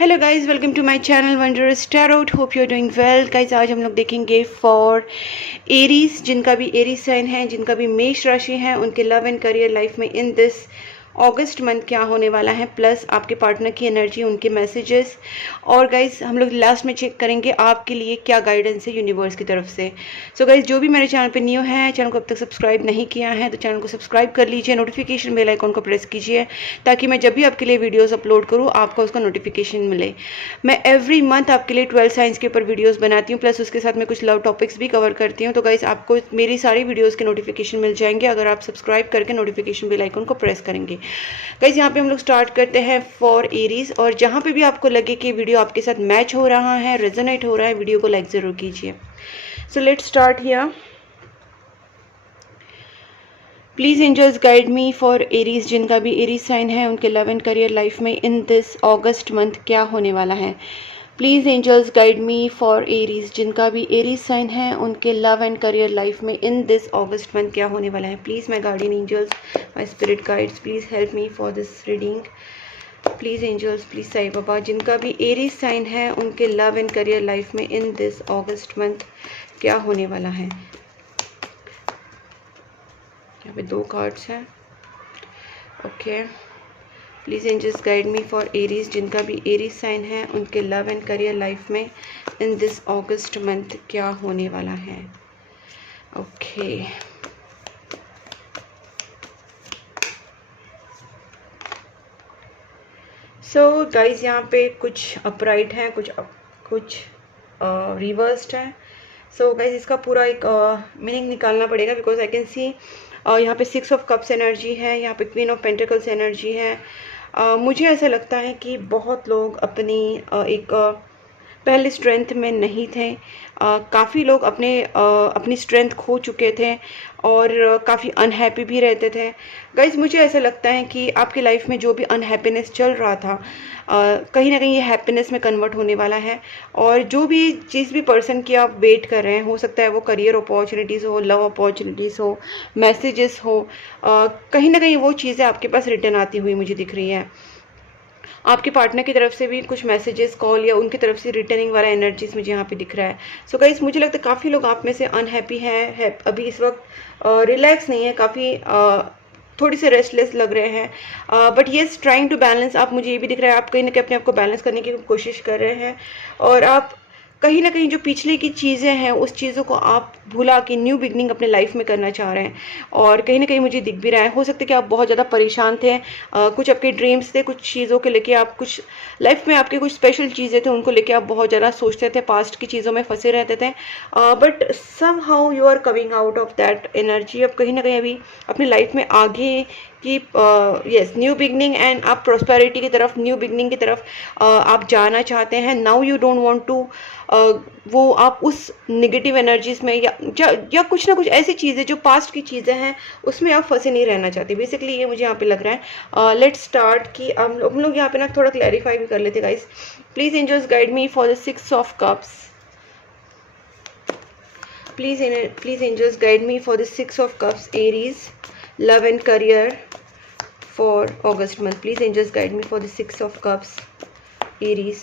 Hello guys, welcome to my channel Wondrous Tarot. Hope you are doing well guys. आज हम लोग देखेंगे for Aries, जिनका भी एरीज साइन है, जिनका भी मेष राशि है, उनके लव एंड करियर लाइफ में इन दिस अगस्त मंथ क्या होने वाला है, प्लस आपके पार्टनर की एनर्जी, उनके मैसेजेस। और गाइज हम लोग लास्ट में चेक करेंगे आपके लिए क्या गाइडेंस है यूनिवर्स की तरफ से। सो गाइज जो भी मेरे चैनल पे न्यू है, चैनल को अब तक सब्सक्राइब नहीं किया है तो चैनल को सब्सक्राइब कर लीजिए, नोटिफिकेशन बेल आइकॉन को प्रेस कीजिए ताकि मैं जब भी आपके लिए वीडियोस अपलोड करूँ आपको उसका नोटिफिकेशन मिले। मैं एवरी मंथ आपके लिए 12 साइंस के ऊपर वीडियोस बनाती हूँ, प्लस उसके साथ मैं कुछ लव टॉपिक्स भी कवर करती हूँ। तो गाइज आपको मेरी सारी वीडियोस के नोटिफिकेशन मिल जाएंगे अगर आप सब्सक्राइब करके नोटिफिकेशन बेल आइकन को प्रेस करेंगे। गाइज यहाँ पे हम लोग स्टार्ट करते हैं फॉर एरीज, और जहाँ पे भी आपको लगे कि वीडियो आपके साथ मैच हो रहा है, रेजोनेट हो रहा है, वीडियो को लाइक ज़रूर कीजिए। So let's start here. Please angels guide me for Aries, जिनका भी एरीज साइन है, उनके लव एंड करियर लाइफ में इन दिस अगस्त मंथ क्या होने वाला है। Please angels guide me for Aries, जिनका भी एरीज साइन है, उनके लव एंड करियर लाइफ में इन दिस अगस्त मंथ क्या होने वाला है। Please my guardian angels, my spirit guides, please help me for this reading. Please angels, please Sai Baba, जिनका भी एरीज साइन है, उनके लव एंड करियर लाइफ में इन दिस अगस्त मंथ क्या होने वाला है। यहाँ पे 2 कार्ड्स हैं। Okay, please angels guide me for Aries, जिनका भी एरीज साइन है, उनके लव एंड करियर लाइफ में इन दिस अगस्त मंथ क्या होने वाला है। ओके, सो गाइज यहाँ पे कुछ अपराइट हैं, कुछ रिवर्स्ड हैं। सो गाइज इसका पूरा एक मीनिंग निकालना पड़ेगा, बिकॉज आई कैन सी यहाँ पे 6 ऑफ कप्स एनर्जी है, यहाँ पे क्वीन ऑफ पेंटिकल्स एनर्जी है। मुझे ऐसा लगता है कि बहुत लोग अपनी एक पहले स्ट्रेंथ में नहीं थे। काफ़ी लोग अपनी स्ट्रेंथ खो चुके थे और काफ़ी अनहैप्पी भी रहते थे। गाइज मुझे ऐसा लगता है कि आपकी लाइफ में जो भी अनहैप्पीनेस चल रहा था, कहीं ना कहीं ये हैप्पीनेस में कन्वर्ट होने वाला है। और जो भी जिस भी पर्सन की आप वेट कर रहे हैं, हो सकता है वो करियर अपॉर्चुनिटीज़ हो, लव अपॉर्चुनिटीज़ हो, मैसेजेस हो, कहीं ना कहीं वो चीज़ें आपके पास रिटर्न आती हुई मुझे दिख रही हैं। आपके पार्टनर की तरफ से भी कुछ मैसेजेस, कॉल या उनकी तरफ से रिटर्निंग वाला एनर्जीज मुझे यहाँ पे दिख रहा है। सो गाइस मुझे लगता है काफ़ी लोग आप में से अनहैप्पी हैं, अभी इस वक्त रिलैक्स नहीं है, काफ़ी थोड़ी से रेस्टलेस लग रहे हैं। But yes, trying to balance. आप, मुझे ये भी दिख रहा है आप कहीं ना कहीं अपने आप को बैलेंस करने की कोशिश कर रहे हैं, और आप कहीं ना कहीं जो पिछले की चीज़ें हैं उस चीज़ों को आप भुला के न्यू बिगनिंग अपने लाइफ में करना चाह रहे हैं। और कहीं ना कहीं मुझे दिख भी रहा है, हो सकता है कि आप बहुत ज़्यादा परेशान थे, कुछ आपके ड्रीम्स थे, कुछ चीज़ों के लेके आप, कुछ लाइफ में आपके कुछ स्पेशल चीज़ें थे उनको लेके आप बहुत ज़्यादा सोचते थे, पास्ट की चीज़ों में फंसे रहते थे। But somehow you are coming out of that energy. अब कहीं ना कहीं अभी अपनी लाइफ में आगे कि यस, न्यू बिगनिंग एंड आप प्रॉस्पेरिटी की तरफ, न्यू बिगनिंग की तरफ आप जाना चाहते हैं। Now you don't want to वो आप उस नेगेटिव एनर्जीज में या कुछ ना कुछ ऐसी चीज़ें जो पास्ट की चीज़ें हैं उसमें आप फंसे नहीं रहना चाहते। बेसिकली ये मुझे यहाँ पे लग रहा है। लेट्स स्टार्ट कि हम लोग यहाँ पे ना थोड़ा क्लैरिफाई भी कर लेते guys. Please angels guide me for the 6 of cups. Please angels guide me for the 6 of cups Aries, love and career for August month. Please angels guide me for the 6 of cups Aries,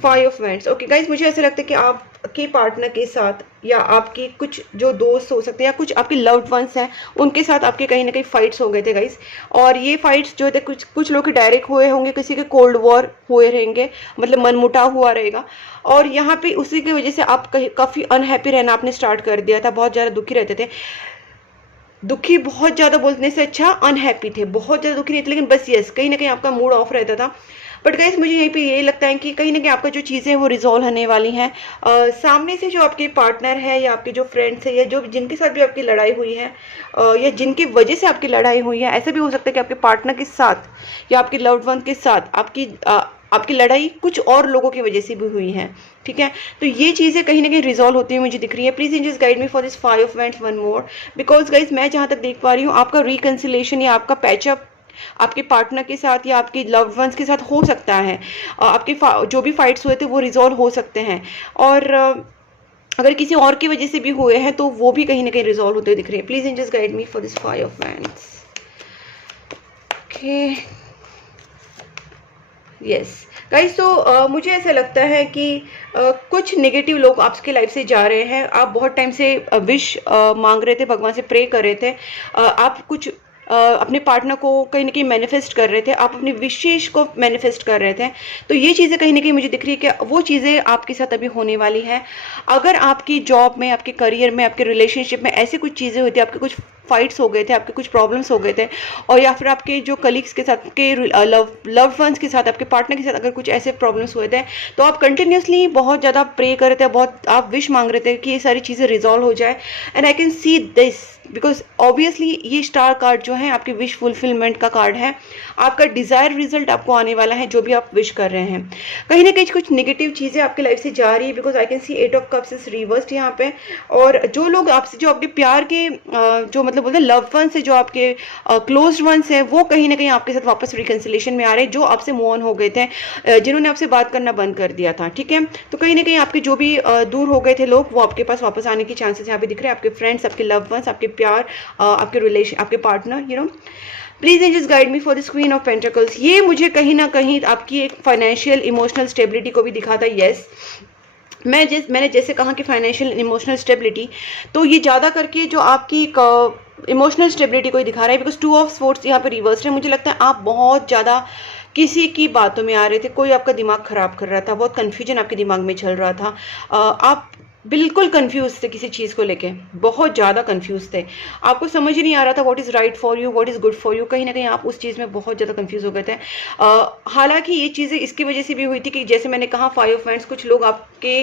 5 of wands. Okay guys, मुझे ऐसा लगता है कि आपके partner के साथ या आपकी कुछ जो दोस्त हो सकते हैं या कुछ आपके लव्ड वंस हैं उनके साथ आपके कहीं ना कहीं फाइट्स हो गए थे गाइज। और ये फाइट्स जो थे कुछ लोग के डायरेक्ट हुए होंगे, किसी के कोल्ड वॉर हुए रहेंगे, मतलब मनमुटाव हुआ रहेगा। और यहाँ पे उसी की वजह से आप काफ़ी अनहैप्पी रहना आपने स्टार्ट कर दिया था, बहुत ज़्यादा दुखी रहते थे। दुखी बहुत ज़्यादा बोलने से अच्छा अनहैप्पी थे, बहुत ज़्यादा दुखी नहीं थे, लेकिन बस यस कहीं ना कहीं आपका मूड ऑफ रहता था। बट गाइस मुझे यहीं पे यही लगता है कि कहीं ना कहीं आपका जो चीज़ें वो रिजॉल्व होने वाली हैं। सामने से जो आपके पार्टनर है या आपके जो फ्रेंड्स है या जो जिनके साथ भी आपकी लड़ाई हुई है, या जिनकी वजह से आपकी लड़ाई हुई है, ऐसा भी हो सकता है कि आपके पार्टनर के साथ या आपके लव्ड वन के साथ आपकी लड़ाई कुछ और लोगों की वजह से भी हुई है। ठीक है, तो ये चीज़ें कहीं ना कहीं रिजॉल्व होती हुई मुझे दिख रही है। Please angels guide me for this 5 of wands one more, because guys मैं जहाँ तक देख पा रही हूँ आपका रिकन्सिलेशन या आपका पैचअप आपके पार्टनर के साथ या आपके लव्ड वंस के साथ हो सकता है। आपके जो भी फाइट्स हुए थे वो रिजॉल्व हो सकते हैं, और अगर किसी और की वजह से भी हुए हैं तो वो भी कहीं ना कहीं रिजॉल्व होते दिख रहे हैं। Please angels guide me for this 5 of wands. Okay, yes guys, तो मुझे ऐसा लगता है कि कुछ नेगेटिव लोग आपके लाइफ से जा रहे हैं। आप बहुत टाइम से विश मांग रहे थे, भगवान से प्रे कर रहे थे, आप कुछ अपने पार्टनर को कहीं ना कहीं मैनिफेस्ट कर रहे थे, आप अपनी विशेष को मैनिफेस्ट कर रहे थे। तो ये चीज़ें कहीं ना कहीं मुझे दिख रही है कि वो चीज़ें आपके साथ अभी होने वाली हैं। अगर आपकी जॉब में, आपके करियर में, आपके रिलेशनशिप में ऐसी कुछ चीज़ें होती है, आपके कुछ फाइट्स हो गए थे, आपके कुछ प्रॉब्लम्स हो गए थे, और या फिर आपके जो कलीग्स के साथ, के लव्ड वंस के साथ, आपके पार्टनर के साथ अगर कुछ ऐसे प्रॉब्लम्स हुए थे, तो आप कंटिन्यूसली बहुत ज़्यादा प्रे कर रहे थे, बहुत आप विश मांग रहे थे कि ये सारी चीज़ें रिजॉल्व हो जाए। And I can see this because obviously ये स्टार कार्ड जो है आपकी विश फुलफिलमेंट का कार्ड है। आपका डिज़ायर रिजल्ट आपको आने वाला है, जो भी आप विश कर रहे हैं। कहीं ना कहीं कुछ नेगेटिव चीज़ें आपकी लाइफ से जा रही है, because I can C 8 of cups is reversed यहाँ पे। और जो लोग आपसे, जो आपके प्यार के जो मतलब बोलते हैं लव वंस है, जो आपके क्लोज वंस है, वो कहीं ना कहीं आपके साथ वापस रिकन्सिलेशन में आ रहे हैं, जो आपसे मूव ऑन हो गए थे, जिन्होंने आपसे बात करना बंद कर दिया था। ठीक है, तो कहीं ना कहीं आपके जो भी दूर हो गए थे लोग, वो आपके पास वापस आने की चांसेस यहाँ पे दिख रहे हैं। आपके फ्रेंड्स, आपके लव वंस, आपके प्यार, आपके रिलेशन, आपके partner, you know. Please angels guide me for this queen of pentacles. ये मुझे कहीं ना कहीं आपकी एक फाइनेंशियल इमोशनल स्टेबिलिटी को भी दिखाता है। यस, मैंने जैसे कहा कि फाइनेंशियल इमोशनल स्टेबिलिटी, तो ये ज़्यादा करके जो आपकी इमोशनल स्टेबिलिटी को ही दिखा रहा है, बिकॉज 2 ऑफ स्वॉर्ड्स यहाँ पे रिवर्स है। मुझे लगता है आप बहुत ज़्यादा किसी की बातों में आ रहे थे, कोई आपका दिमाग खराब कर रहा था, बहुत कन्फ्यूजन आपके दिमाग में चल रहा था, आप बिल्कुल कंफ्यूज थे किसी चीज़ को लेके, बहुत ज़्यादा कंफ्यूज थे, आपको समझ ही नहीं आ रहा था what is right for you, what is good for you. कहीं ना कहीं आप उस चीज़ में बहुत ज़्यादा कंफ्यूज हो गए थे। हालांकि ये चीज़ें इसकी वजह से भी हुई थी कि जैसे मैंने कहा 5 ऑफ वांड्स, कुछ लोग आपके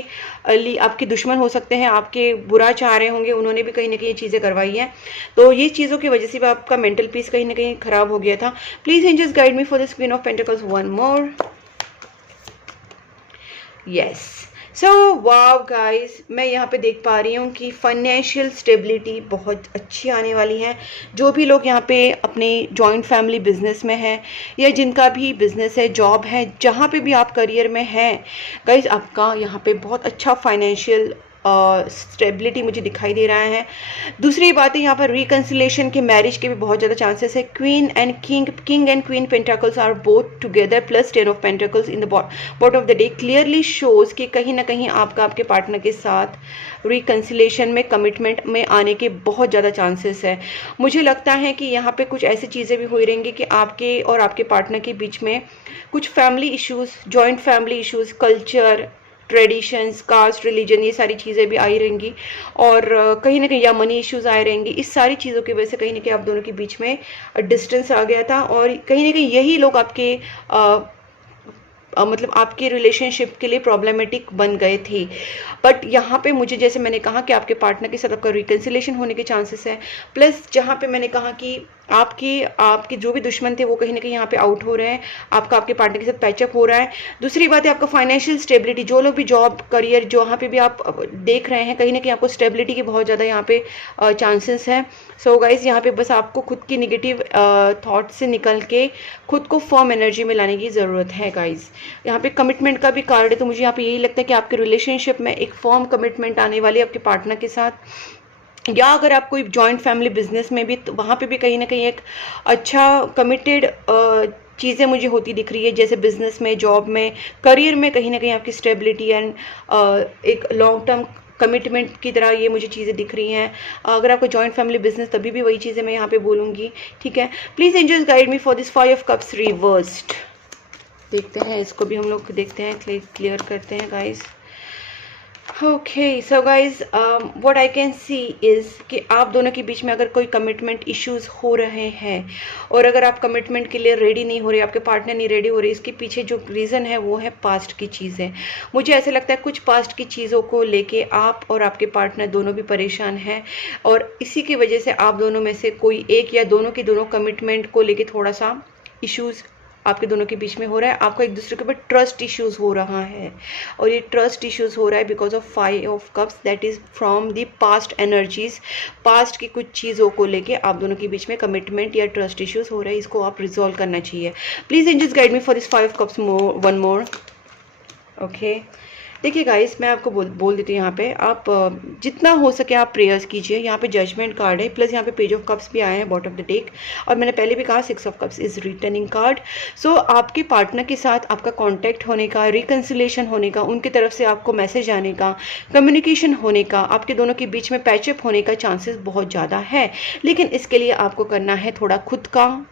लिए आपके दुश्मन हो सकते हैं, आपके बुरा चाह रहे होंगे, उन्होंने भी कहीं ना कहीं ये चीज़ें करवाई हैं। तो ये चीज़ों की वजह से भी आपका मेंटल पीस कहीं ना कहीं खराब हो गया था। Please angels guide me for this queen of pentacles one more. Yes, so wow guys, मैं यहाँ पे देख पा रही हूँ कि फाइनेंशियल स्टेबिलिटी बहुत अच्छी आने वाली है। जो भी लोग यहाँ पे अपने जॉइंट फैमिली बिजनेस में हैं, या जिनका भी बिजनेस है, जॉब है, जहाँ पे भी आप करियर में हैं गाइस, आपका यहाँ पे बहुत अच्छा फाइनेंशियल स्टेबिलिटी मुझे दिखाई दे रहा है। दूसरी बात है यहाँ पर रिकन्सिलेशन के, मैरिज के भी बहुत ज़्यादा चांसेस है। Queen and king and queen pentacles are both together plus 10 of pentacles in the bottom of the day clearly shows कि कहीं ना कहीं आपका आपके पार्टनर के साथ रिकन्सिलेशन में, कमिटमेंट में आने के बहुत ज़्यादा चांसेस है। मुझे लगता है कि यहाँ पे कुछ ऐसी चीज़ें भी हुई रहेंगी कि आपके और आपके पार्टनर के बीच में कुछ family issues, joint family issues, culture, traditions, caste, religion, ये सारी चीज़ें भी आई रहेंगी। और कहीं ना कहीं या मनी इश्यूज आए रहेंगे। इस सारी चीज़ों की वजह से कहीं ना कहीं आप दोनों के बीच में डिस्टेंस आ गया था, और कहीं ना कहीं यही लोग आपके मतलब आपके रिलेशनशिप के लिए प्रॉब्लमेटिक बन गए थे। बट यहाँ पे मुझे, जैसे मैंने कहा कि आपके पार्टनर के साथ आपका रिकन्सिलेशन होने के चांसेस है, प्लस जहाँ पे मैंने कहा कि आपके जो भी दुश्मन थे वो कहीं ना कहीं यहाँ पे आउट हो रहे हैं, आपका आपके पार्टनर के साथ पैचअप हो रहा है। दूसरी बात है आपका फाइनेंशियल स्टेबिलिटी, जो लोग भी जॉब, करियर, जहाँ पे भी आप देख रहे हैं, कहीं ना कहीं आपको स्टेबिलिटी की बहुत ज़्यादा यहाँ पे चांसेस हैं। सो गाइज, यहाँ पे बस आपको खुद की निगेटिव थॉट से निकल के खुद को फर्म एनर्जी में लाने की ज़रूरत है गाइज। यहाँ पे कमिटमेंट का भी कार्ड है, तो मुझे यहाँ पे यही लगता है कि आपके रिलेशनशिप में एक फर्म कमिटमेंट आने वाली है आपके पार्टनर के साथ। या अगर आप कोई जॉइंट फैमिली बिजनेस में भी, तो वहाँ पे भी कहीं ना कहीं एक अच्छा कमिटेड चीज़ें मुझे होती दिख रही है, जैसे बिजनेस में, जॉब में, करियर में, कहीं ना कहीं आपकी स्टेबिलिटी एंड एक लॉन्ग टर्म कमिटमेंट की तरह ये मुझे चीज़ें दिख रही हैं। अगर आपको जॉइंट फैमिली बिजनेस, तभी भी वही चीज़ें मैं यहाँ पे बोलूँगी। ठीक है, please angels guide me for this 5 of cups reversed. देखते हैं, इसको भी हम लोग देखते हैं, क्लियर करते हैं guys. Okay, so guys, what I can see is कि आप दोनों के बीच में अगर कोई कमिटमेंट इश्यूज हो रहे हैं, और अगर आप कमिटमेंट के लिए रेडी नहीं हो रहे, आपके पार्टनर नहीं रेडी हो रहे, इसके पीछे जो रीज़न है वो है पास्ट की चीज़ें। मुझे ऐसा लगता है कुछ पास्ट की चीज़ों को लेके आप और आपके पार्टनर दोनों भी परेशान हैं, और इसी की वजह से आप दोनों में से कोई एक या दोनों के दोनों कमिटमेंट को लेके थोड़ा सा इश्यूज़ आपके दोनों के बीच में हो रहा है। आपको एक दूसरे के ऊपर ट्रस्ट इश्यूज हो रहा है, और ये ट्रस्ट इश्यूज हो रहा है because of 5 of cups, that is from the past energies. Past की कुछ चीज़ों को लेके आप दोनों के बीच में कमिटमेंट या ट्रस्ट इश्यूज हो रहे हैं, इसको आप रिजॉल्व करना चाहिए। Please angels guide me for this 5 cups one more. Okay, देखिए गाइस, मैं आपको बोल देती हूँ यहाँ पे आप जितना हो सके आप प्रेयर्स कीजिए। यहाँ पे जजमेंट कार्ड है, प्लस यहाँ पे पेज ऑफ कप्स भी आए हैं बॉटम ऑफ द डेक, और मैंने पहले भी कहा 6 of cups is returning card. So आपके पार्टनर के साथ आपका कॉन्टैक्ट होने का, रिकन्सिलेशन होने का, उनकी तरफ से आपको मैसेज आने का, कम्युनिकेशन होने का, आपके दोनों के बीच में पैचअप होने का चांसेस बहुत ज़्यादा है। लेकिन इसके लिए आपको करना है थोड़ा खुद का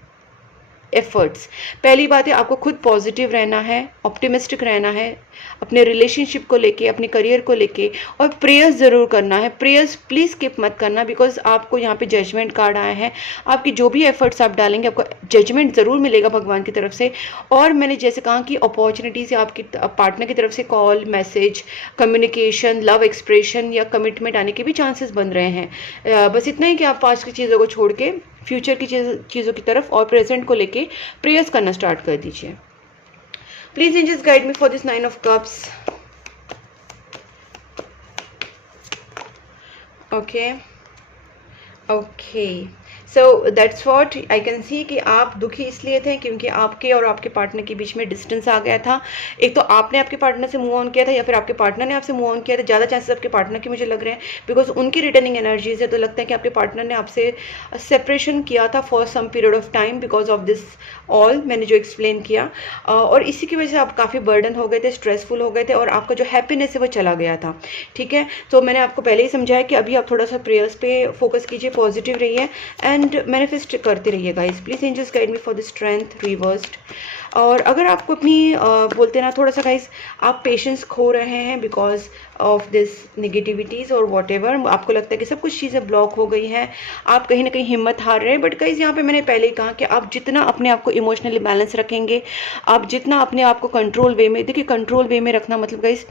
एफर्ट्स। पहली बात है, आपको खुद पॉजिटिव रहना है, ऑप्टिमिस्टिक रहना है अपने रिलेशनशिप को लेके, अपने करियर को लेके, और प्रेयर्स ज़रूर करना है। प्रेयर्स प्लीज़ स्किप मत करना, बिकॉज आपको यहाँ पे जजमेंट कार्ड आया है। आपकी जो भी एफर्ट्स आप डालेंगे आपको जजमेंट ज़रूर मिलेगा भगवान की तरफ से। और मैंने जैसे कहा कि अपॉर्चुनिटीज़ या आपकी पार्टनर की तरफ से call, message, communication, love expression या कमिटमेंट आने के भी चांसेस बन रहे हैं। बस इतना ही कि आप पास्ट की चीज़ों को छोड़ के फ्यूचर की चीज़ों की तरफ और प्रेजेंट को लेके प्रेयर्स करना स्टार्ट कर दीजिए। Please angels guide me for this 9 of cups. Okay okay, so that's what I can see कि आप दुखी इसलिए थे क्योंकि आपके और आपके पार्टनर के बीच में डिस्टेंस आ गया था। एक तो आपने आपके पार्टनर से मूव ऑन किया था, या फिर आपके पार्टनर ने आपसे मूव ऑन किया था। ज़्यादा चांसेस आपके पार्टनर के मुझे लग रहे हैं, बिकॉज उनकी रिटर्निंग एनर्जीज है। तो लगता है कि आपके पार्टनर ने आपसे सेपरेशन किया था for some period of time because of this all मैंने जो एक्सप्लेन किया। और इसी की वजह से आप काफ़ी बर्डन हो गए थे, स्ट्रेसफुल हो गए थे, और आपका जो हैप्पीनेस है वो चला गया था। ठीक है, तो मैंने आपको पहले ही समझाया कि अभी आप थोड़ा सा प्रेयर्स पे फोकस कीजिए, पॉजिटिव रहिए एंड मैनिफेस्ट करते रहिए guys. Please angels guide me for the strength reversed. और अगर आपको अपनी बोलते ना थोड़ा सा गाइस आप पेशेंस खो रहे हैं बिकॉज ऑफ दिस निगेटिविटीज़ और वॉट एवर, आपको लगता है कि सब कुछ चीज़ें ब्लॉक हो गई हैं, आप कहीं ना कहीं हिम्मत हार रहे हैं। बट गाइस यहाँ पे मैंने पहले ही कहा कि आप जितना अपने आप को इमोशनली बैलेंस रखेंगे, आप जितना अपने आप को कंट्रोल वे में, देखिए कंट्रोल वे में रखना मतलब गाइस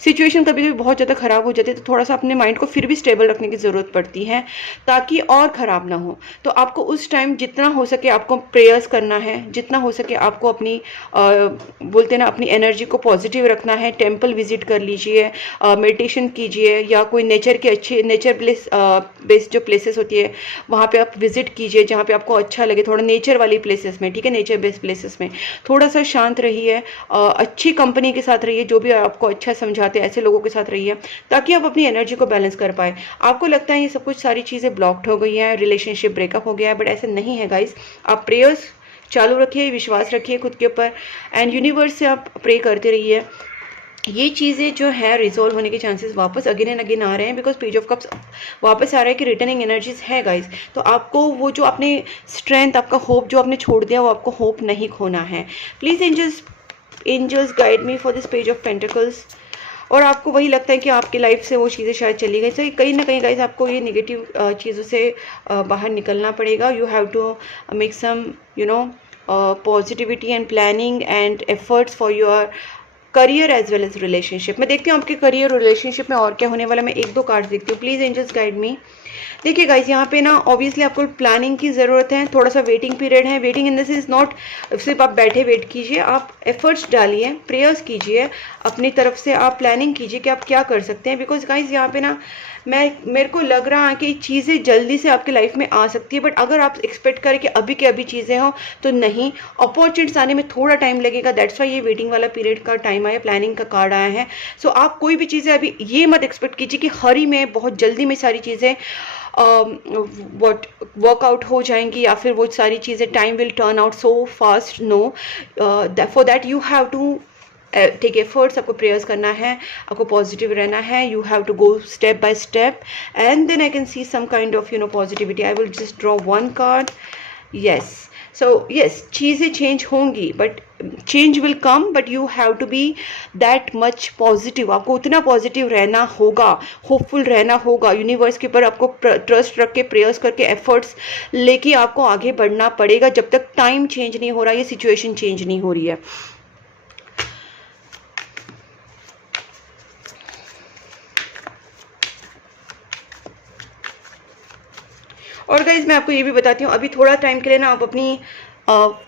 सिचुएशन कभी कभी बहुत ज़्यादा ख़राब हो जाती है तो थोड़ा सा अपने माइंड को फिर भी स्टेबल रखने की ज़रूरत पड़ती है ताकि और ख़राब ना हो। तो आपको उस टाइम जितना हो सके आपको प्रेयर्स करना है, जितना हो सके आपको अपनी बोलते ना अपनी एनर्जी को पॉजिटिव रखना है। टेम्पल विजिट कर लीजिए, मेडिटेशन कीजिए, या कोई नेचर की अच्छी नेचर बेस्ड जो प्लेसेस होती है वहाँ पे आप विजिट कीजिए जहाँ पे आपको अच्छा लगे, थोड़ा नेचर वाली प्लेसेस में। ठीक है, नेचर बेस्ड प्लेसेस में थोड़ा सा शांत रहिए, अच्छी कंपनी के साथ रहिए, जो भी आपको अच्छा समझाते हैं ऐसे लोगों के साथ रहिए ताकि आप अपनी एनर्जी को बैलेंस कर पाए। आपको लगता है ये सब कुछ सारी चीज़ें ब्लॉक्ड हो गई हैं, रिलेशनशिप ब्रेकअप हो गया है, बट ऐसा नहीं है गाइस। आप प्रेयर्स चालू रखिए, विश्वास रखिए खुद के ऊपर एंड यूनिवर्स से आप प्रे करते रहिए। ये चीज़ें जो है रिजॉल्व होने के चांसेस वापस अगेन एंड अगेन आ रहे हैं बिकॉज पेज ऑफ कप्स वापस आ रहा है कि रिटर्निंग एनर्जीज है गाइस। तो आपको वो जो आपने स्ट्रेंथ, आपका होप जो आपने छोड़ दिया वो आपको होप नहीं खोना है। Please angels guide me for this page of pentacles. और आपको वही लगता है कि आपकी लाइफ से वो चीज़ें शायद चली गई, तो कहीं ना कहीं गाइस आपको ये नेगेटिव चीज़ों से बाहर निकलना पड़ेगा। You have to make some positivity and planning and efforts for your career as well as relationship. मैं देखती हूँ आपके करियर और रिलेशनशिप में और क्या होने वाला। मैं 1-2 कार्ड्स देखती हूँ। Please angels guide me. देखिए गाइस यहाँ पे ना ऑब्वियसली आपको प्लानिंग की ज़रूरत है, थोड़ा सा वेटिंग पीरियड है। Waiting in this is not सिर्फ आप बैठे वेट कीजिए, आप एफर्ट्स डालिए, प्रेयर्स कीजिए, अपनी तरफ से आप प्लानिंग कीजिए कि आप क्या कर सकते हैं। बिकॉज गाइस यहाँ पे ना मेरे को लग रहा है कि चीज़ें जल्दी से आपकी लाइफ में आ सकती है, बट अगर आप एक्सपेक्ट करें कि अभी के अभी चीज़ें हों तो नहीं, अपॉर्चुनिटीज आने में थोड़ा टाइम लगेगा। दैट्स वाई ये वेटिंग वाला पीरियड का टाइम आया, प्लानिंग का कार्ड आया है। सो आप कोई भी चीज़ें अभी ये मत एक्सपेक्ट कीजिए कि हरी में बहुत जल्दी में सारी चीज़ें वर्कआउट हो जाएंगी या फिर वो सारी चीज़ें time will turn out so fast. No, for that you have to take efforts. आपको प्रेयर्स करना है, आपको पॉजिटिव रहना है। You have to go step by step and then I can see some kind of positivity. I will just draw 1 card. Yes, so yes, चीज़ें change होंगी but change will come, but you have to be that much positive. आपको उतना positive रहना होगा, hopeful रहना होगा। Universe के ऊपर आपको ट्रस्ट रख के प्रेयर्स करके एफर्ट्स लेके आपको आगे बढ़ना पड़ेगा जब तक टाइम चेंज नहीं हो रहा, ये सिचुएशन चेंज नहीं हो रही है। और गाइज मैं आपको ये भी बताती हूँ, अभी थोड़ा टाइम के लिए ना आप अपनी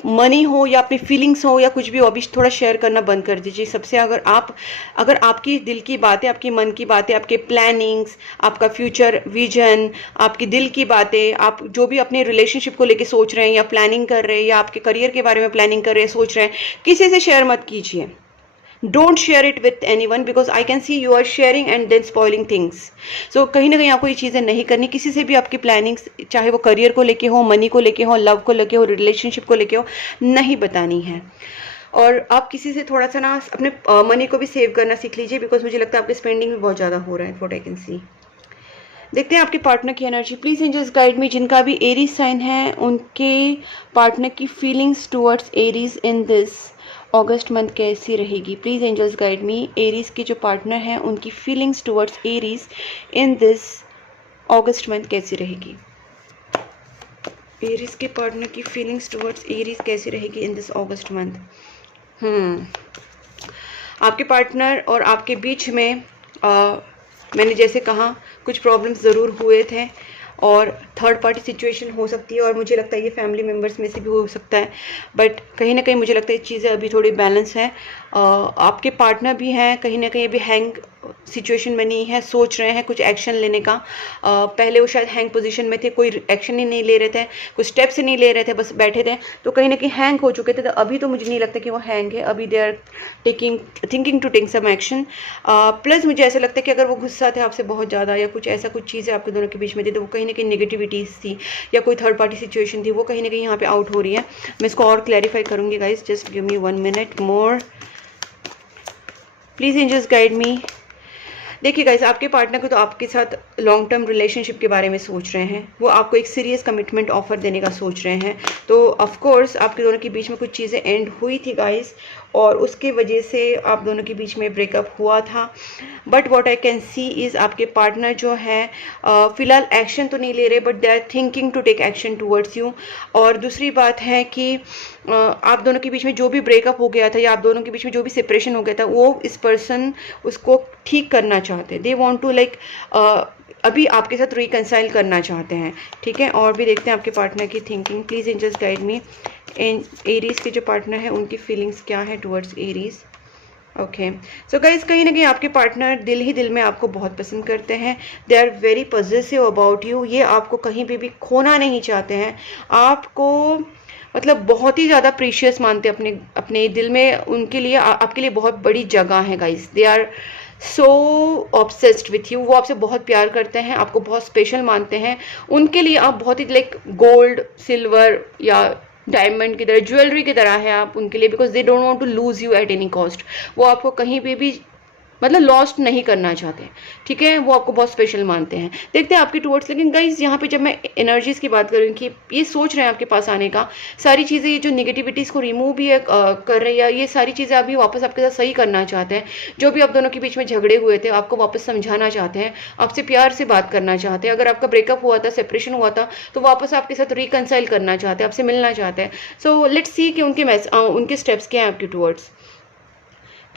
मनी हो या अपनी फीलिंग्स हो या कुछ भी हो, अभी थोड़ा शेयर करना बंद कर दीजिए सबसे। अगर आपकी दिल की बातें, आपकी मन की बातें, आपके प्लानिंग्स, आपका फ्यूचर विजन, आपकी दिल की बातें, आप जो भी अपने रिलेशनशिप को लेके सोच रहे हैं या प्लानिंग कर रहे हैं या आपके करियर के बारे में प्लानिंग कर रहे हैं, सोच रहे हैं, किसी से शेयर मत कीजिए। Don't share it with anyone, because I can see you are sharing and then spoiling things. So कहीं ना कहीं आपको ये चीज़ें नहीं करनी, किसी से भी आपकी प्लानिंग्स, चाहे वो करियर को लेके हो, मनी को लेके हो, लव को लेके हो, रिलेशनशिप को लेके हो, नहीं बतानी है। और आप किसी से थोड़ा सा ना अपने मनी को भी सेव करना सीख लीजिए, बिकॉज मुझे लगता है आपके स्पेंडिंग भी बहुत ज़्यादा हो रहा है, व्हाट आई कैन सी। देखते हैं आपके पार्टनर की energy. Please angels guide me, जिनका भी एरीज साइन है उनके पार्टनर की feelings towards Aries in this August month कैसी रहेगी। Please angels guide me, Aries के जो पार्टनर हैं उनकी feelings towards Aries in this August month कैसी रहेगी। एरीज के पार्टनर की फीलिंग्स टुवर्ड्स एरीज कैसी रहेगी इन दिस अगस्त मंथ। आपके पार्टनर और आपके बीच में मैंने जैसे कहा कुछ प्रॉब्लम्स ज़रूर हुए थे और थर्ड पार्टी सिचुएशन हो सकती है, और मुझे लगता है ये फैमिली मेम्बर्स में से भी हो सकता है, बट कहीं ना कहीं मुझे लगता है ये चीज़ें अभी थोड़ी बैलेंस है। आपके पार्टनर भी हैं कहीं ना कहीं अभी हैंग सिचुएशन में नहीं है, सोच रहे हैं कुछ एक्शन लेने का। पहले वो शायद हैंग पोजीशन में थे, कोई एक्शन ही नहीं ले रहे थे, कुछ स्टेप्स ही नहीं ले रहे थे, बस बैठे थे, तो कहीं ना कहीं हैंग हो चुके थे। तो अभी तो मुझे नहीं लगता कि वो हैंग है, अभी they are thinking to take some action. Plus मुझे ऐसा लगता है कि अगर वो गुस्सा थे आपसे बहुत ज़्यादा, या कुछ ऐसा कुछ चीज़ें आपके दोनों के बीच में थी, तो वो कहीं ना कहीं नेगेटिविटीज़ थी या कोई थर्ड पार्टी सिचुएशन थी, वो कहीं ना कहीं यहाँ पे आउट हो रही है। मैं इसको और क्लैरिफाई करूँगी guys, just give me 1 minute more. Please angels guide me. देखिए गाइस, आपके पार्टनर को तो आपके साथ लॉन्ग टर्म रिलेशनशिप के बारे में सोच रहे हैं, वो आपको एक सीरियस कमिटमेंट ऑफर देने का सोच रहे हैं। तो ऑफ कोर्स आपके दोनों के बीच में कुछ चीज़ें एंड हुई थी गाइस, और उसके वजह से आप दोनों के बीच में ब्रेकअप हुआ था। But what I can see is आपके पार्टनर जो है फ़िलहाल एक्शन तो नहीं ले रहे, but they are thinking to take action towards you. और दूसरी बात है कि आप दोनों के बीच में जो भी ब्रेकअप हो गया था, या आप दोनों के बीच में जो भी सेपरेशन हो गया था, वो इस पर्सन उसको ठीक करना चाहते हैं। दे वॉन्ट टू लाइक अभी आपके साथ रिकंसाइल करना चाहते हैं, ठीक है। और भी देखते हैं आपके पार्टनर की thinking. Please angels guide me, Aries के जो पार्टनर है उनकी फीलिंग्स क्या है towards Aries. Okay, so guys, कहीं ना कहीं आपके पार्टनर दिल ही दिल में आपको बहुत पसंद करते हैं। They are very positive about you. ये आपको कहीं भी खोना नहीं चाहते हैं, आपको मतलब बहुत ही ज़्यादा प्रीशियस मानते हैं अपने अपने दिल में। उनके लिए आपके लिए बहुत बड़ी जगह है guys. They are so obsessed with you. वो आपसे बहुत प्यार करते हैं, आपको बहुत स्पेशल मानते हैं। उनके लिए आप बहुत ही लाइक गोल्ड, सिल्वर या डायमंड की तरह, ज्वेलरी की तरह है आप उनके लिए, because they don't want to lose you at any cost. वो आपको कहीं पे भी मतलब लॉस्ट नहीं करना चाहते, ठीक है। वो आपको बहुत स्पेशल मानते हैं। देखते हैं आपकी टूवर्ड्स। लेकिन गाइज, यहाँ पे जब मैं एनर्जीज की बात करूँ कि ये सोच रहे हैं आपके पास आने का, सारी चीज़ें ये जो निगेटिविटीज़ को रिमूव भी कर रही है, ये सारी चीज़ें अभी वापस आपके साथ सही करना चाहते हैं। जो भी आप दोनों के बीच में झगड़े हुए थे, आपको वापस समझाना चाहते हैं, आपसे प्यार से बात करना चाहते हैं। अगर आपका ब्रेकअप हुआ था, सेपरेशन हुआ था, तो वापस आपके साथ रिकंसाइल करना चाहते हैं, आपसे मिलना चाहते हैं। सो लेट्स सी कि उनके स्टेप्स क्या हैं आपके towards.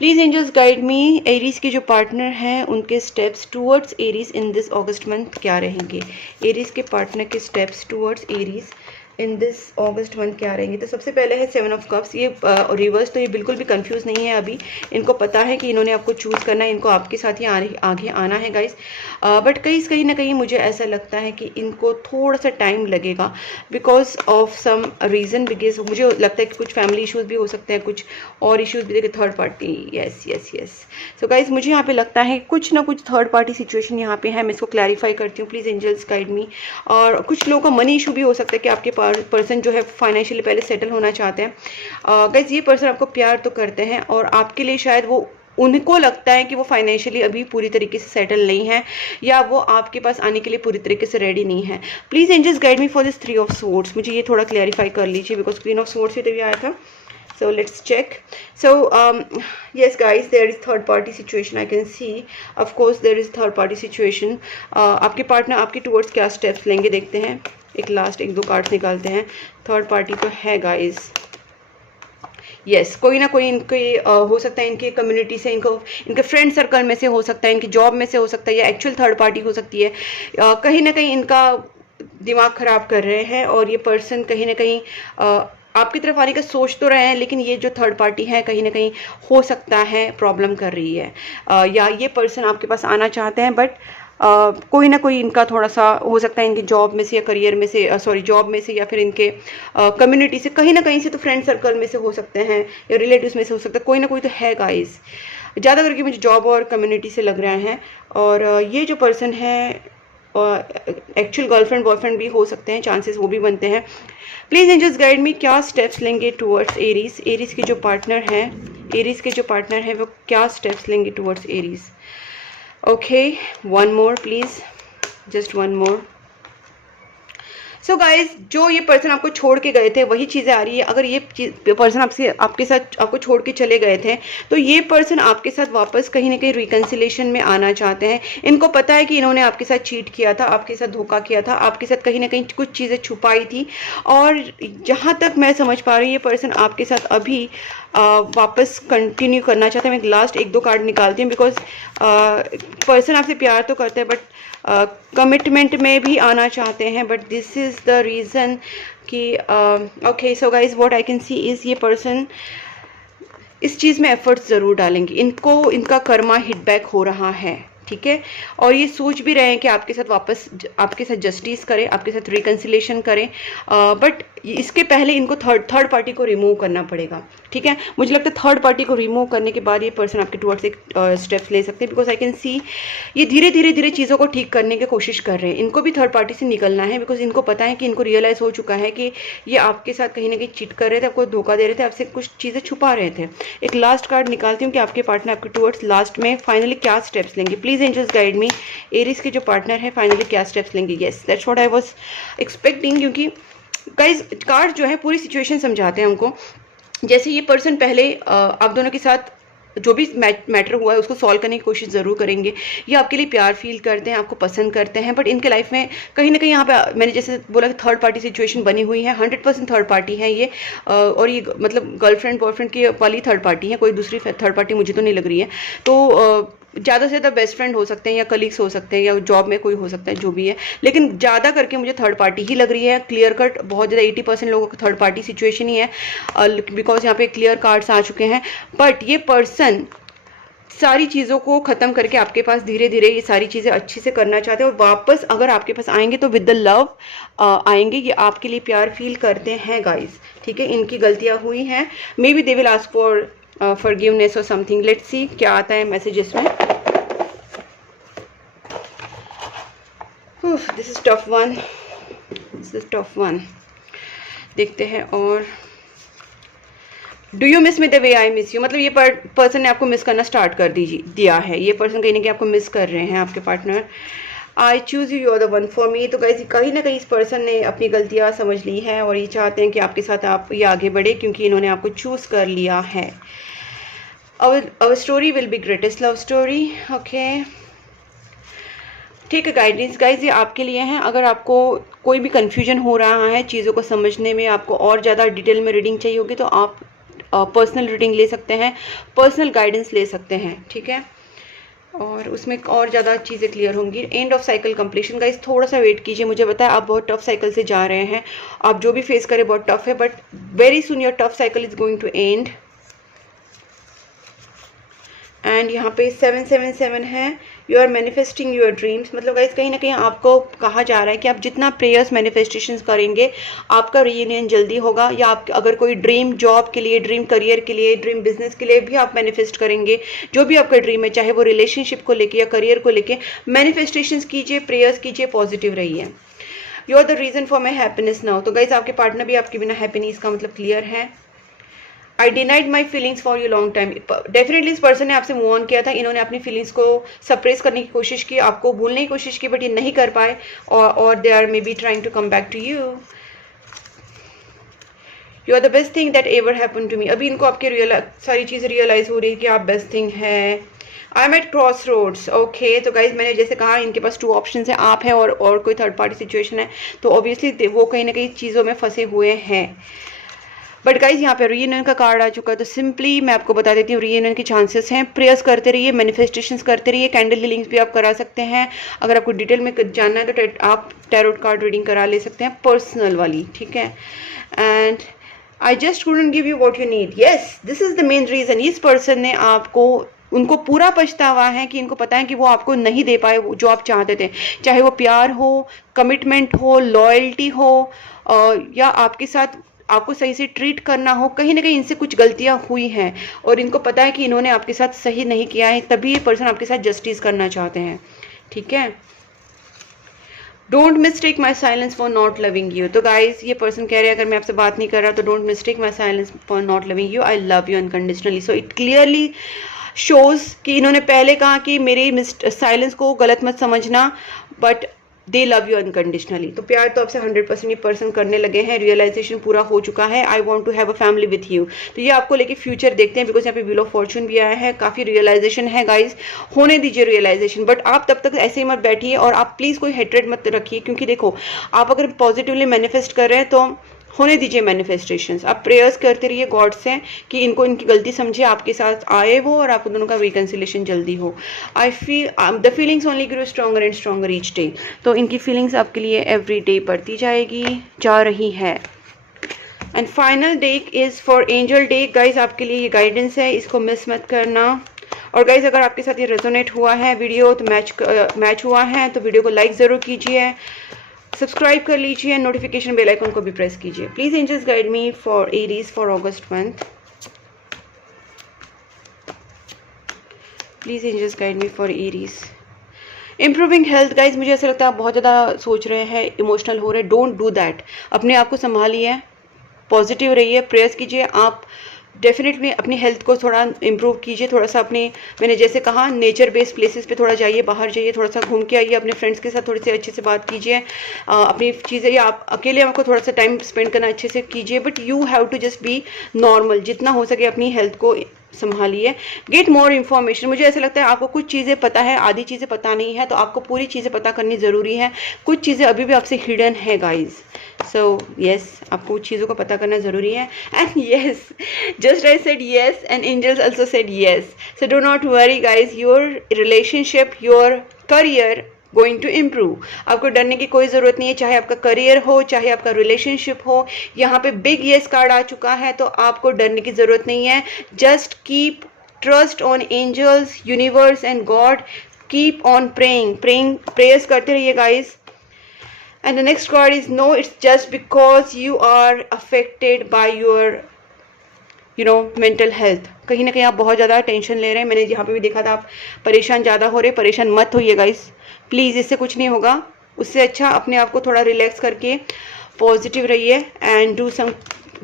Please angels guide me, Aries के जो पार्टनर हैं उनके steps towards Aries in this August month क्या रहेंगे। एरीज के पार्टनर के steps towards Aries in this August month क्या रहेंगे। तो सबसे पहले है 7 ऑफ कप्स। ये रिवर्स, तो ये बिल्कुल भी कंफ्यूज नहीं है अभी। इनको पता है कि इन्होंने आपको चूज़ करना है, इनको आपके साथ ही आगे आना है गाइस। बट कहीं ना कहीं मुझे ऐसा लगता है कि इनको थोड़ा सा टाइम लगेगा because of some reason. Because मुझे लगता है कि कुछ फैमिली इशूज़ भी हो सकते हैं, कुछ और इशूज़ भी, देखिए third party. Yes yes yes. So guys, मुझे यहाँ पे लगता है कुछ ना कुछ थर्ड पार्टी सिचुएशन यहाँ पे है। मैं इसको क्लैरिफाई करती हूँ। Please angels guide me. और कुछ लोगों का मनी इशू भी हो सकता है कि आपके पर्सन जो है फाइनेंशियली पहले सेटल होना चाहते हैं। गाइस, ये पर्सन आपको प्यार तो करते हैं, और आपके लिए शायद वो, उनको लगता है कि वो फाइनेंशियली अभी पूरी तरीके से सेटल नहीं है, या वो आपके पास आने के लिए पूरी तरीके से रेडी नहीं है। Please angels guide me for this 3 of swords. मुझे ये थोड़ा क्लैरिफाई कर लीजिए, बिकॉज क्वीन ऑफ सोर्ड्स भी तभी आया था। So let's check. So yes guys, there is third party situation I can see. Of course there is third party situation. आपके पार्टनर आपके टूवर्ड्स क्या स्टेप्स लेंगे देखते हैं। एक लास्ट 1-2 कार्ड्स निकालते हैं। थर्ड पार्टी तो है गाइज। यस, कोई ना कोई इनके हो सकता है, इनके कम्युनिटी से, इनके फ्रेंड सर्कल में से हो सकता है, इनकी जॉब में से हो सकता है, या एक्चुअल थर्ड पार्टी हो सकती है। कहीं ना कहीं इनका दिमाग खराब कर रहे हैं, और ये पर्सन कहीं ना कहीं आपकी तरफ आने का सोच तो रहे हैं, लेकिन ये जो थर्ड पार्टी है कहीं ना कहीं हो सकता है प्रॉब्लम कर रही है, या ये पर्सन आपके पास आना चाहते हैं बट कोई ना कोई इनका थोड़ा सा हो सकता है, इनके जॉब में से या करियर में से, सॉरी जॉब में से या फिर इनके कम्युनिटी से, कहीं ना कहीं से, तो फ्रेंड सर्कल में से हो सकते हैं या रिलेटिव्स में से हो सकता है, कोई ना कोई तो है गाइस। ज़्यादा करके मुझे जॉब और कम्युनिटी से लग रहा है। और ये जो पर्सन है एक्चुअल गर्लफ्रेंड बॉयफ्रेंड भी हो सकते हैं, चांसेस वो भी बनते हैं। प्लीज़ एंजल्स गाइड मी, क्या स्टेप्स लेंगे टुवर्ड्स एरीज। एरीज के जो पार्टनर हैं, एरीज के जो पार्टनर हैं वो क्या स्टेप्स लेंगे towards Aries. Okay, one more please, just one more. So guys, जो ये पर्सन आपको छोड़ के गए थे वही चीज़ें आ रही है। अगर ये पर्सन आपके साथ आपको छोड़ के चले गए थे तो ये पर्सन आपके साथ वापस कहीं ना कहीं रिकन्सिलेशन में आना चाहते हैं। इनको पता है कि इन्होंने आपके साथ चीट किया था, आपके साथ धोखा किया था, आपके साथ कहीं ना कहीं कुछ चीज़ें छुपाई थी। और जहाँ तक मैं समझ पा रही हूँ ये पर्सन आपके साथ अभी वापस कंटिन्यू करना चाहते हैं। मैं लास्ट 1-2 कार्ड निकालती हूँ, बिकॉज पर्सन आपसे प्यार तो करते हैं बट कमिटमेंट में भी आना चाहते हैं। But this is the reason कि okay, so guys what I can see is ये पर्सन इस चीज़ में एफर्ट्स ज़रूर डालेंगे। इनको इनका कर्मा हिट बैक हो रहा है, ठीक है। और ये सोच भी रहे हैं कि आपके साथ वापस आपके साथ जस्टिस करें, आपके साथ रिकन्सिलेशन करें। बट इसके पहले इनको थर्ड पार्टी को रिमूव करना पड़ेगा, ठीक है। मुझे लगता है थर्ड पार्टी को रिमूव करने के बाद ये पर्सन आपके टुवर्ड्स एक स्टेप्स ले सकते हैं, बिकॉज आई कैन सी ये धीरे धीरे चीज़ों को ठीक करने की कोशिश कर रहे हैं। इनको भी थर्ड पार्टी से निकलना है, बिकॉज इनको पता है कि इनको रियलाइज़ हो चुका है कि ये आपके साथ कहीं ना कहीं चीट कर रहे थे, आपको धोखा दे रहे थे, आपसे कुछ चीज़ें छुपा रहे थे। एक लास्ट कार्ड निकालती हूँ कि आपके पार्टनर आपके टुवर्ड्स लास्ट में फाइनली क्या स्टेप्स लेंगे। Please angels guide me, Aries के जो पार्टनर है फाइनली क्या स्टेप्स लेंगे। Yes, that's what I was expecting, क्योंकि गाइज कार्ड जो है पूरी सिचुएशन समझाते हैं हमको। जैसे ये पर्सन पहले आप दोनों के साथ जो भी मैटर हुआ है उसको सॉल्व करने की कोशिश ज़रूर करेंगे। ये आपके लिए प्यार फील करते हैं, आपको पसंद करते हैं, बट इनके लाइफ में कहीं ना कहीं यहाँ पे मैंने जैसे बोला कि थर्ड पार्टी सिचुएशन बनी हुई है। 100% थर्ड पार्टी है ये, और ये मतलब गर्लफ्रेंड बॉयफ्रेंड की वाली थर्ड पार्टी है, कोई दूसरी थर्ड पार्टी मुझे तो नहीं लग रही है। तो ज़्यादा से ज़्यादा बेस्ट फ्रेंड हो सकते हैं या कलीग्स हो सकते हैं या जॉब में कोई हो सकता है, जो भी है, लेकिन ज़्यादा करके मुझे थर्ड पार्टी ही लग रही है। क्लियर कट बहुत ज़्यादा 80% लोगों को थर्ड पार्टी सिचुएशन ही है, बिकॉज यहाँ पे क्लियर कार्ड्स आ चुके हैं। बट ये पर्सन सारी चीज़ों को ख़त्म करके आपके पास धीरे धीरे ये सारी चीज़ें अच्छे से करना चाहते हैं, और वापस अगर आपके पास आएंगे तो विद द लव आएंगे। ये आपके लिए प्यार फील करते हैं गाइस, ठीक है। इनकी गलतियाँ हुई हैं, may be they will ask for forgiveness और समथिंग। लेट्स सी क्या आता है मैसेजेस में। This is tough one, this is tough one. देखते हैं। और do you miss me the way I miss you, मतलब ये पर्सन ने आपको मिस करना स्टार्ट कर दिया है। ये पर्सन कहीं ना कहीं आपको मिस कर रहे हैं, आपके partner. I choose you, you are the one for me. तो गाइस कहीं ना कहीं इस पर्सन ने अपनी गलतियाँ समझ ली है और ये चाहते हैं कि आपके साथ आप ये आगे बढ़े, क्योंकि इन्होंने आपको चूज़ कर लिया है। Our story will be greatest love story, okay, ठीक है। गाइडेंस गाइज ये आपके लिए हैं। अगर आपको कोई भी कन्फ्यूजन हो रहा है चीज़ों को समझने में, आपको और ज़्यादा डिटेल में रीडिंग चाहिए होगी, तो आप पर्सनल रीडिंग ले सकते हैं, पर्सनल गाइडेंस ले सकते हैं, ठीक है। और उसमें और ज़्यादा चीज़ें क्लियर होंगी। End of cycle completion guys, थोड़ा सा वेट कीजिए। मुझे पता है आप बहुत टफ साइकिल से जा रहे हैं, आप जो भी फेस करें बहुत टफ है, but very soon your tough cycle is going to end. And यहाँ पे 777 है, you are manifesting your dreams. मतलब गाइज कहीं ना कहीं आपको कहा जा रहा है कि आप जितना प्रेयर्स मैनिफेस्टेशंस करेंगे आपका रीयूनियन जल्दी होगा, या आप अगर कोई ड्रीम जॉब के लिए, ड्रीम करियर के लिए, ड्रीम बिजनेस के लिए भी आप मैनिफेस्ट करेंगे, जो भी आपका ड्रीम है, चाहे वो रिलेशनशिप को लेके या करियर को लेके, मैनिफेस्टेशंस कीजिए, प्रेयर्स कीजिए, पॉजिटिव रहिए। You are the reason for my happiness now. तो गाइज आपके पार्टनर भी आपके बिना हैप्पी नहीं, इसका मतलब क्लियर है। I denied my feelings for you long time. Definitely इस पर्सन ने आपसे मूव ऑन किया था, इन्होंने अपनी फीलिंग्स को सप्रेस करने की कोशिश की, आपको भूलने की कोशिश की, बट ये नहीं कर पाए, और they are maybe trying to come back to you. You are the best thing that ever happen to me. अभी इनको आपके सारी चीज़ें रियलाइज़ हो रही है कि आप बेस्ट थिंग है। I am at crossroads, okay. तो गाइज मैंने जैसे कहा इनके पास 2 ऑप्शन है, आप हैं और कोई थर्ड पार्टी सिचुएशन है, तो ऑब्वियसली वो कहीं ना कहीं चीज़ों में फंसे हुए हैं। बट गाइज यहाँ पे रीयूनियन का कार्ड आ चुका है, तो सिंपली मैं आपको बता देती हूँ रीयूनियन के चांसेस हैं। प्रेयर्स करते रहिए, मैनिफेस्टेशंस करते रहिए, कैंडल हीलिंग्स भी आप करा सकते हैं। अगर आपको डिटेल में जानना है तो आप टैरोट कार्ड रीडिंग करा ले सकते हैं, पर्सनल वाली, ठीक है। And I just couldn't give you what you need. Yes, this is the main reason. इस पर्सन ने आपको उनको पूरा पछतावा है कि इनको पता है कि वो आपको नहीं दे पाए जो आप चाहते थे, चाहे वो प्यार हो, कमिटमेंट हो, लॉयल्टी हो, या आपके साथ आपको सही से ट्रीट करना हो। कहीं ना कहीं इनसे कुछ गलतियां हुई हैं और इनको पता है कि इन्होंने आपके साथ सही नहीं किया है, तभी ये पर्सन आपके साथ जस्टिस करना चाहते हैं। ठीक है, don't mistake my silence for not loving you. तो गाइज ये पर्सन कह रहे हैं अगर मैं आपसे बात नहीं कर रहा तो don't mistake my silence for not loving you, I love you unconditionally. So it clearly shows कि इन्होंने पहले कहा कि मेरी साइलेंस को गलत मत समझना, but they love you unconditionally. तो प्यार तो आपसे 100% ये पर्सन करने लगे हैं, रियलाइजेशन पूरा हो चुका है। I want to have a family with you. तो ये आपको लेके फ्यूचर देखते हैं, बिकॉज यहाँ पे व्हील ऑफ फॉर्चून भी आया है, काफ़ी रियलाइजेशन है गाइज, होने दीजिए रियलाइजेशन। बट आप तब तक ऐसे ही मत बैठिए और आप प्लीज़ कोई हेट्रेड मत रखिए, क्योंकि देखो आप अगर पॉजिटिवली मैनिफेस्ट कर रहे हैं तो होने दीजिए मैनिफेस्टेशंस। आप प्रेयर्स करते रहिए गॉड से कि इनको इनकी गलती समझे, आपके साथ आए वो और आप दोनों का रिकन्सिलेशन जल्दी हो। I feel the feelings only grow stronger and stronger each day. तो इनकी फीलिंग्स आपके लिए एवरी डे बढ़ती जा रही है। And final day is for angel day. Guys आपके लिए ये गाइडेंस है, इसको मिस मत करना। और गाइज अगर आपके साथ ये रेजोनेट हुआ है वीडियो तो मैच हुआ है तो वीडियो को लाइक ज़रूर कीजिए, सब्सक्राइब कर लीजिए, नोटिफिकेशन बेल आइकन को भी प्रेस कीजिए। Please angels guide me for Aries for August month. Please angels guide me for Aries. Improving health. Guys मुझे ऐसा लगता है आप बहुत ज़्यादा सोच रहे हैं, इमोशनल हो रहे हैं, डोंट डू दैट। अपने आप को संभालिए, पॉजिटिव रहिए, प्रेयर्स कीजिए। आप डेफिनेटली अपनी हेल्थ को थोड़ा इम्प्रूव कीजिए, थोड़ा सा अपने, मैंने जैसे कहा नेचर बेस्ड प्लेसेस पे थोड़ा जाइए, बाहर जाइए, थोड़ा सा घूम के आइए, अपने फ्रेंड्स के साथ थोड़ी सी अच्छे से बात कीजिए, अपनी चीज़ें, या आप अकेले आपको थोड़ा सा टाइम स्पेंड करना अच्छे से कीजिए। But you have to just be normal, जितना हो सके अपनी हेल्थ को संभालिए। Get more information. मुझे ऐसा लगता है आपको कुछ चीज़ें पता है, आधी चीज़ें पता नहीं है, तो आपको पूरी चीज़ें पता करनी ज़रूरी है। कुछ चीज़ें अभी भी आपसे हिडन है गाइज। सो यस, आपको चीज़ों को पता करना ज़रूरी है। And yes, just I said yes and angels also said yes. So do not worry guys, your relationship, your career going to improve. आपको डरने की कोई ज़रूरत नहीं है, चाहे आपका करियर हो, चाहे आपका रिलेशनशिप हो। यहाँ पे बिग येस कार्ड आ चुका है, तो आपको डरने की ज़रूरत नहीं है। Just keep trust on angels, universe and God. Keep on praying, prayers करते रहिए guys. And the next card is no, it's just because you are affected by your mental health. कहीं ना कहीं आप बहुत ज़्यादा टेंशन ले रहे हैं। मैंने यहाँ पे भी देखा था आप परेशान ज़्यादा हो रहे। परेशान मत होइए गाइस, प्लीज़, इससे कुछ नहीं होगा। उससे अच्छा अपने आप को थोड़ा रिलैक्स करके पॉजिटिव रहिए and do some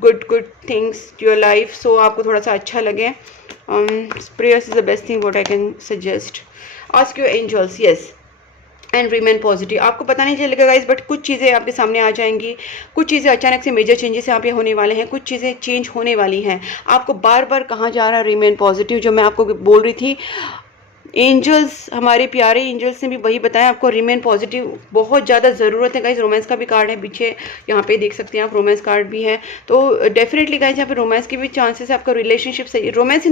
good things to your life, so आपको थोड़ा सा अच्छा लगे। Prayers is the best thing what I can suggest. Ask your angels, yes, and remain positive. आपको पता नहीं चलेगा गाइस, बट कुछ चीज़ें आपके सामने आ जाएंगी, कुछ चीज़ें अचानक से मेजर चेंजेस यहाँ पे होने वाले हैं, कुछ चीज़ें चेंज होने वाली हैं। आपको बार बार कहा जा रहा है रिमेन पॉजिटिव, जो मैं आपको बोल रही थी। एंजल्स, हमारे प्यारे एंजल्स ने भी वही बताया, आपको रिमेन पॉजिटिव बहुत ज़्यादा ज़रूरत है गाइस। रोमांस का भी कार्ड है पीछे, यहाँ पे देख सकते हैं आप, रोमांस कार्ड भी है। तो डेफिनेटली गाइस यहाँ पे रोमांस की भी चांसेस है, आपका रिलेशनशिप सही, romance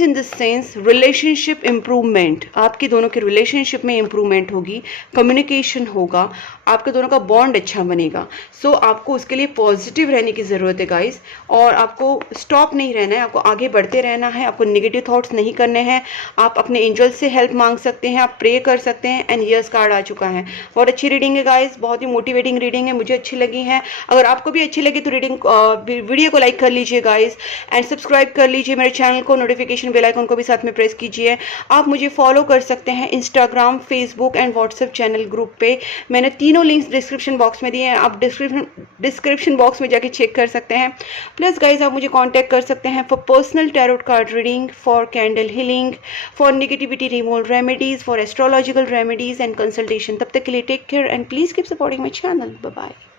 in the sense relationship improvement. आपके दोनों के रिलेशनशिप में इम्प्रूवमेंट होगी, कम्युनिकेशन होगा, आपके दोनों का बॉन्ड अच्छा बनेगा। सो आपको उसके लिए पॉजिटिव रहने की ज़रूरत है गाइस, और आपको स्टॉप नहीं रहना है, आपको आगे बढ़ते रहना है, आपको नेगेटिव थॉट्स नहीं करने हैं। आप अपने एंजल से हेल्प मांग सकते हैं, आप प्रे कर सकते हैं। एंड यस कार्ड आ चुका है। बहुत अच्छी रीडिंग है गाइस, बहुत ही मोटिवेटिंग रीडिंग है, मुझे अच्छी लगी है। अगर आपको भी अच्छी लगी तो वीडियो को लाइक कर लीजिए गाइस, एंड सब्सक्राइब कर लीजिए मेरे चैनल को, नोटिफिकेशन बेल आइकन को भी साथ में प्रेस कीजिए। आप मुझे फॉलो कर सकते हैं Instagram, Facebook and WhatsApp channel group पे। मैंने तीनों लिंक्स डिस्क्रिप्शन बॉक्स में दिए हैं, आप डिस्क्रिप्शन बॉक्स में जाके चेक कर सकते हैं। प्लस गाइज आप मुझे कांटेक्ट कर सकते हैं for personal tarot card reading, for candle healing, for negativity removal remedies, for astrological remedies and consultation. तब तक के लिए take care and please keep supporting my channel. Bye bye.